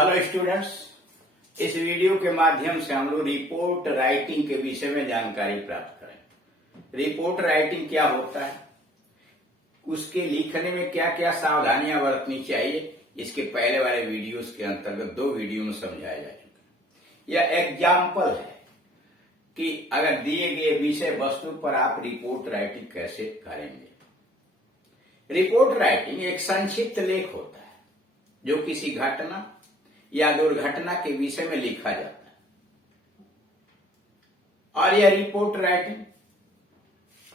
Hello students, इस video के माध्यम से हम लोग रिपोर्ट राइटिंग के विषय में जानकारी प्राप्त करें। रिपोर्ट राइटिंग क्या होता है, उसके लिखने में क्या क्या सावधानियां बरतनी चाहिए, इसके पहले वाले वीडियोस के अंतर्गत 2 वीडियो में समझाया जा चुका है। यह एग्जाम्पल है कि अगर दिए गए विषय वस्तु पर आप रिपोर्ट राइटिंग कैसे करेंगे। रिपोर्ट राइटिंग एक संक्षिप्त लेख होता है जो किसी घटना या दुर्घटना के विषय में लिखा जाता है, और यह रिपोर्ट राइटिंग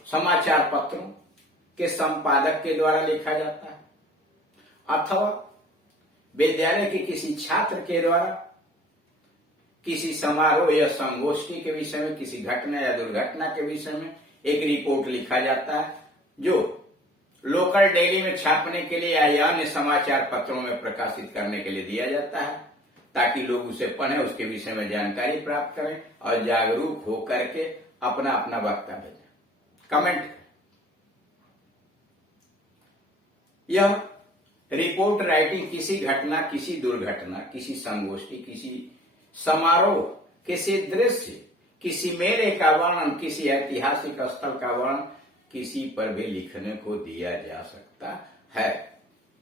समाचार पत्रों के संपादक के द्वारा लिखा जाता है अथवा विद्यालय के किसी छात्र के द्वारा किसी समारोह या संगोष्ठी के विषय में, किसी घटना या दुर्घटना के विषय में एक रिपोर्ट लिखा जाता है जो लोकल डेली में छापने के लिए या अन्य समाचार पत्रों में प्रकाशित करने के लिए दिया जाता है, ताकि लोग उसे पढ़ें, उसके विषय में जानकारी प्राप्त करें और जागरूक होकर के अपना अपना वक्तव्य दें, कमेंट करें। यह रिपोर्ट राइटिंग किसी घटना, किसी दुर्घटना, किसी संगोष्ठी, किसी समारोह, किसी दृश्य, किसी मेले का वर्णन, किसी ऐतिहासिक स्थल का वर्णन किसी पर भी लिखने को दिया जा सकता है।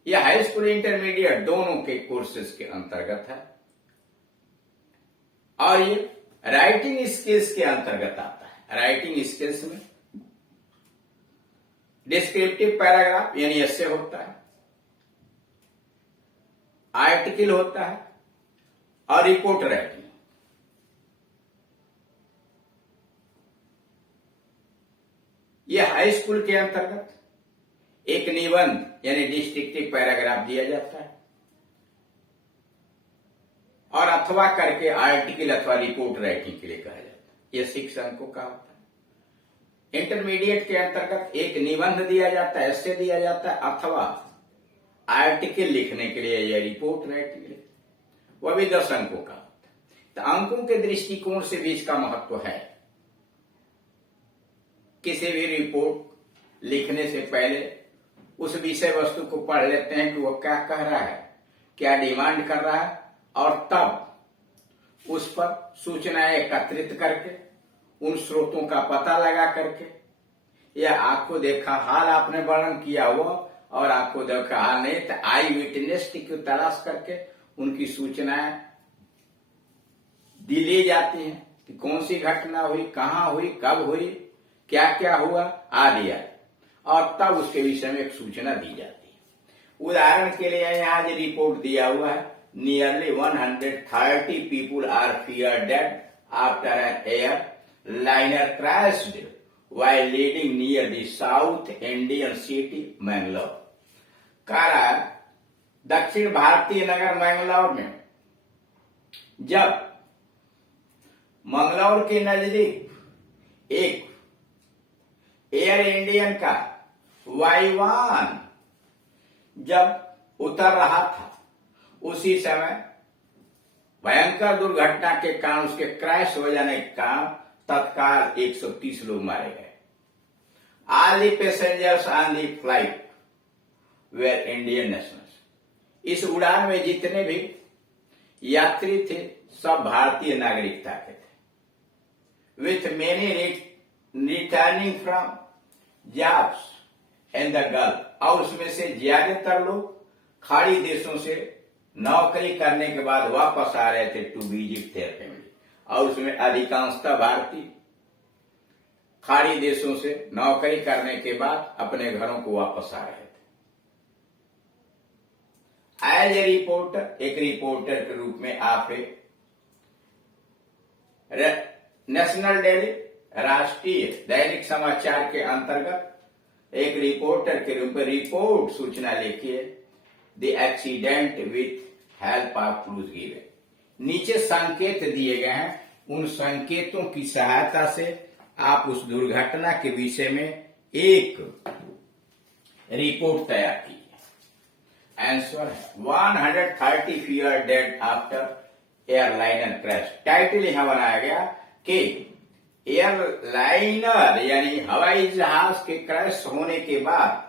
यह हाई स्कूल इंटरमीडिएट दोनों के कोर्सेज के अंतर्गत है और ये राइटिंग स्किल्स के अंतर्गत आता है। राइटिंग स्किल्स में डिस्क्रिप्टिव पैराग्राफ यानी एस्से होता है, आर्टिकल होता है और रिपोर्ट राइटिंग। यह हाई स्कूल के अंतर्गत एक निबंध यानी डिस्क्रिप्टिव पैराग्राफ दिया जाता है और अथवा करके आर्टिकल अथवा रिपोर्ट राइटिंग के लिए कहा जाता है। यह 6 अंकों का होता है। इंटरमीडिएट के अंतर्गत एक निबंध दिया जाता है, एस्से दिया जाता है अथवा आर्टिकल लिखने के लिए या रिपोर्ट राइटिंग के लिए, वह भी 10 अंकों का होता है। तो अंकों के दृष्टिकोण से भी इसका महत्व है। किसी भी रिपोर्ट लिखने से पहले उस विषय वस्तु को पढ़ लेते हैं कि वह क्या कह रहा है, क्या डिमांड कर रहा है, और तब उस पर सूचनाएं एकत्रित करके उन स्रोतों का पता लगा करके, या आपको देखा हाल आपने वर्णन किया हुआ और आपको देखा हाल नहीं तो आई विटनेस की तलाश करके उनकी सूचनाएं दी जाती हैं कि कौन सी घटना हुई, कहां हुई, कब हुई, क्या क्या हुआ आदि, और तब उसके विषय में एक सूचना दी जाती है। उदाहरण के लिए यहाँ जो रिपोर्ट दिया हुआ है, nearly 130 people are fear dead after an airliner crashed while leading near the South Indian city Mangalore. कह रहा है दक्षिण भारतीय नगर मैंगलोर में जब मंगलौर के नजदीक एक एयर इंडियन का वायुयान जब उतर रहा था, उसी समय भयंकर दुर्घटना के कारण उसके क्रैश हो जाने के कारण तत्काल 130 लोग मारे गए। All the passengers on the flight were Indian nationals। इस उड़ान में जितने भी यात्री थे सब भारतीय नागरिकता के थे। With many returning from jobs in the Gulf, और उसमें से ज्यादातर लोग खाड़ी देशों से नौकरी करने के बाद वापस आ रहे थे टू विजिट देयर फैमिली, और उसमें अधिकांशतः भारतीय खाड़ी देशों से नौकरी करने के बाद अपने घरों को वापस आ रहे थे। एज ए रिपोर्टर, एक रिपोर्टर के रूप में आप नेशनल डेली, राष्ट्रीय दैनिक समाचार के अंतर्गत एक रिपोर्टर के रूप में रिपोर्ट सूचना लिखिए। The accident with help of clues given. नीचे संकेत दिए गए हैं, उन संकेतों की सहायता से आप उस दुर्घटना के विषय में एक रिपोर्ट तैयार कीजिए। आंसर है 130 fear dead after airliner crash. Title यहां बनाया गया कि एयरलाइनर यानी हवाई जहाज के क्रैश होने के बाद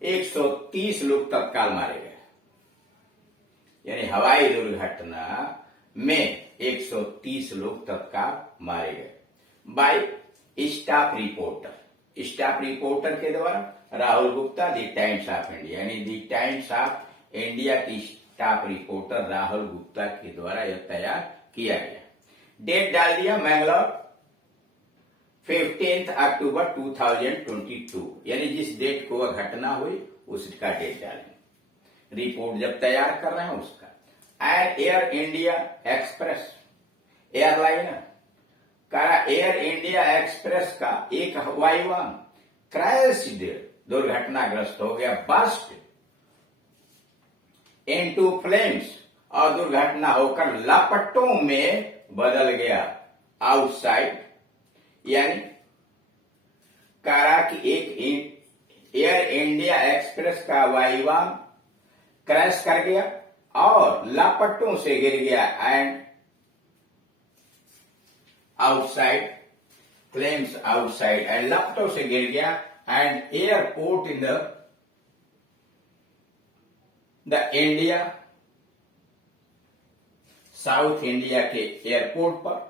130 लोग तत्काल मारे गए। यानी हवाई दुर्घटना में 130 लोग तत्काल मारे गए bye staff reporter. Staff reporter के द्वारा राहुल गुप्ता, दी टाइम्स ऑफ इंडिया, यानी दी टाइम्स ऑफ इंडिया की स्टाफ रिपोर्टर राहुल गुप्ता के द्वारा यह तैयार किया गया। डेट डाल दिया मैंगलोर 15 अक्टूबर 2022, यानी जिस डेट को वह घटना हुई उसका डेट डालेंगे। रिपोर्ट जब तैयार कर रहे हैं उसका। And air India express airliner का एयर इंडिया एक्सप्रेस का एक हवाई वाहन क्रैश्ड, दुर्घटनाग्रस्त हो गया, बर्स्ट इनटू फ्लेम्स, और दुर्घटना होकर लपटों में बदल गया आउटसाइड, यानी कहा कि एक एयर इंडिया एक्सप्रेस का हवाई वाहन क्रैश कर गया और लापट्टों से गिर गया and outside, flames outside and लपटों से गिर गया and airport in the India, south India के एयरपोर्ट पर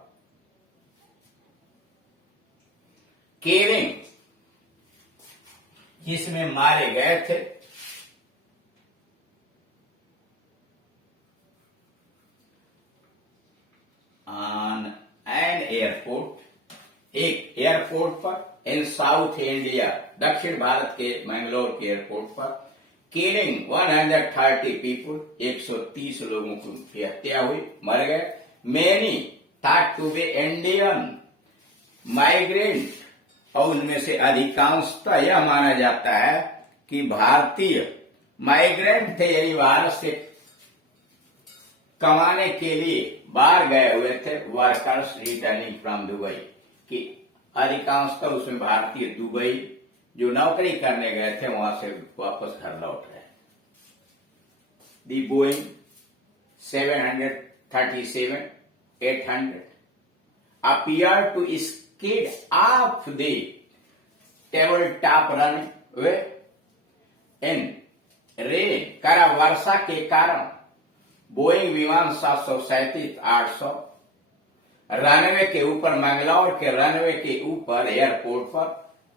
किलिंग, जिसमें मारे गए थे ऑन एन एयरपोर्ट, एक एयरपोर्ट पर इन साउथ इंडिया, दक्षिण भारत के मैंगलोर के एयरपोर्ट पर किलिंग 130 पीपुल, 130 लोगों की हत्या हुई, मर गए। Many thought to be Indian migrant, और उनमें से अधिकांशतः यह माना जाता है कि भारतीय माइग्रेंट थे, यानी भारत से कमाने के लिए बाहर गए हुए थे, वर्कर्स रिटर्निंग फ्रॉम दुबई, कि अधिकांशतः उसमें भारतीय दुबई जो नौकरी करने गए थे वहां से वापस घर लौट रहे। दी Boeing 737-800 appear to skid off the tabletop runway in rain, करा वर्षा के कारण बोइंग विमान 737-800 रनवे के ऊपर, मैंगलोर के रनवे के ऊपर एयरपोर्ट पर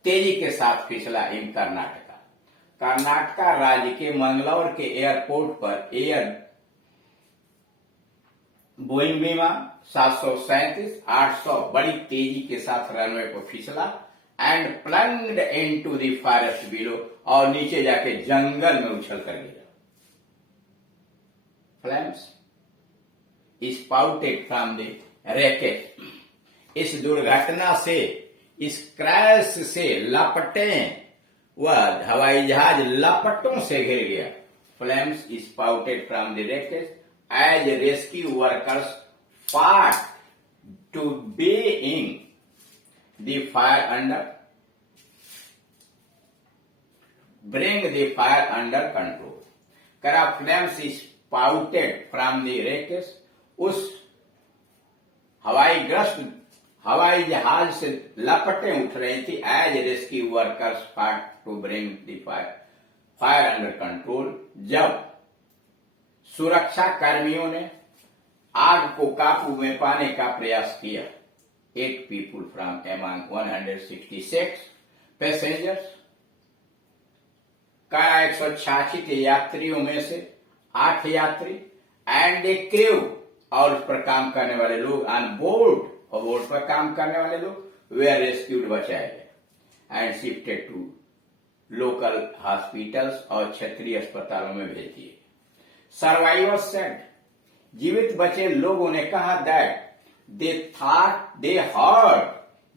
तेजी के साथ फिसला। इन कर्नाटका राज्य के मंगलौर के एयरपोर्ट पर एयर बोइंग विमान 737-800 बड़ी तेजी के साथ रनवे पर फिसला and plunged into the forest below, और नीचे जाके जंगल में उछल कर गिरा। Flames spouted from the racket, इस दुर्घटना से, इस क्रैश से लपटे, वह हवाई जहाज लपटों से घिर गया। Flames spouted from the racket as rescue workers fought to bring the fire under control. करा flames spouted from the racket, उस हवाई जहाज से लपटें उठ रही थी। As rescue workers fight to bring the fire under control, जब सुरक्षा कर्मियों ने आग को काबू में पाने का प्रयास किया। 8 people from among 166 passengers, का 186 यात्रियों में से 8 यात्री एंड ए क्रू, और उस पर काम करने वाले लोग, ऑन बोर्ड, और बोर्ड पर काम करने वाले लोग वे रेस्क्यूड, बचाए गए and shifted to local hospitals, और क्षेत्रीय अस्पतालों में भेज दिए। सर्वाइवर्स सेड, जीवित बचे लोगों ने कहा that they thought they heard,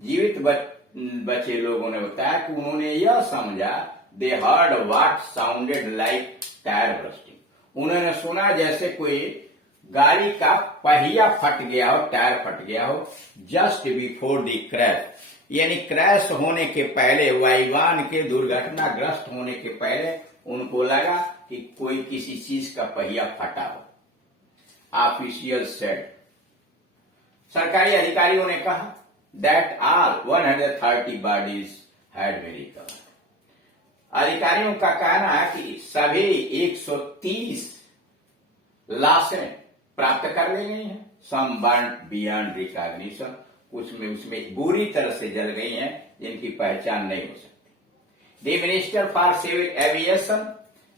जीवित बचे लोगों ने बताया कि उन्होंने यह समझा, दे heard what sounded like tyre bursting, उन्होंने सुना जैसे कोई गाड़ी का पहिया फट गया हो, टायर फट गया हो, जस्ट बिफोर द क्रैश, यानी क्रैश होने के पहले, वायुयान के दुर्घटनाग्रस्त होने के पहले उनको लगा कि कोई किसी चीज का पहिया फटा हो। ऑफिशियल सेड, सरकारी अधिकारियों ने कहा that all 130 bodies had been recovered, अधिकारियों का कहना है कि सभी 130 लाशें प्राप्त कर ली गई हैं, सम बर्न बियॉन्ड रिकॉग्निशन, कुछ में उसमें बुरी तरह से जल गई हैं जिनकी पहचान नहीं हो सकती। The minister for civil aviation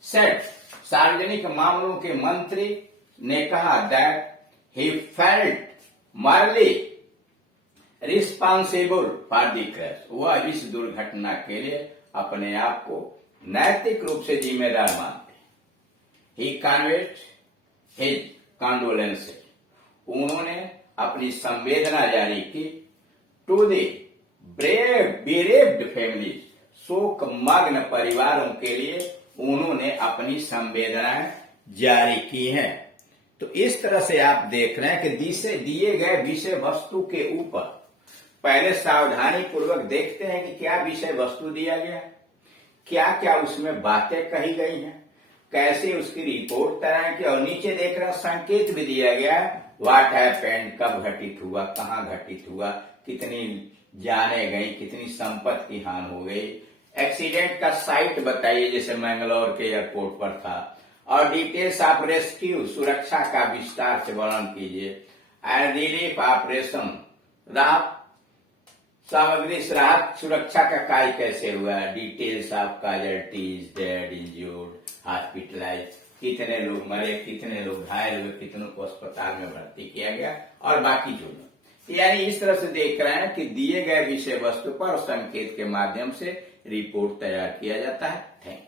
said, सार्वजनिक मामलों के मंत्री ने कहा that he felt morally responsible for the crash, वह इस दुर्घटना के लिए अपने आप को नैतिक रूप से जिम्मेदार मानते हैं। ही कन्वेड हिज कंडोलेंसेस, उन्होंने अपनी संवेदना जारी की टू द बेरेव्ड फैमिलीज, शोक मग्न परिवारों के लिए उन्होंने अपनी संवेदनाएं जारी की हैं। तो इस तरह से आप देख रहे हैं कि दिए गए विषय वस्तु के ऊपर पहले सावधानी पूर्वक देखते हैं कि क्या विषय वस्तु दिया गया, क्या क्या उसमें बातें कही गई हैं, कैसे उसकी रिपोर्ट तैयार की, और नीचे देख रहे हैं संकेत भी दिया गया, व्हाट हैपेंड, कब घटित हुआ, कहाँ घटित हुआ, कितनी जाने गई, कितनी संपत्ति की हानि हो गई, एक्सीडेंट का साइट बताइए जैसे मैंगलोर के एयरपोर्ट पर था, और डिटेल्स ऑफ रेस्क्यू, सुरक्षा का विस्तार से वर्णन कीजिए, एंड रिलीफ ऑपरेशन, राहत सामग्री, राहत सुरक्षा का कार्य कैसे हुआ, details of casualties, dead, injured, hospitalise, कितने लोग मरे, कितने लोग घायल हुए, कितनों को अस्पताल में भर्ती किया गया, और बाकी जो लोग, यानी इस तरह से देख रहे हैं कि दिए गए विषय वस्तु पर संकेत के माध्यम से रिपोर्ट तैयार किया जाता है। Thank you.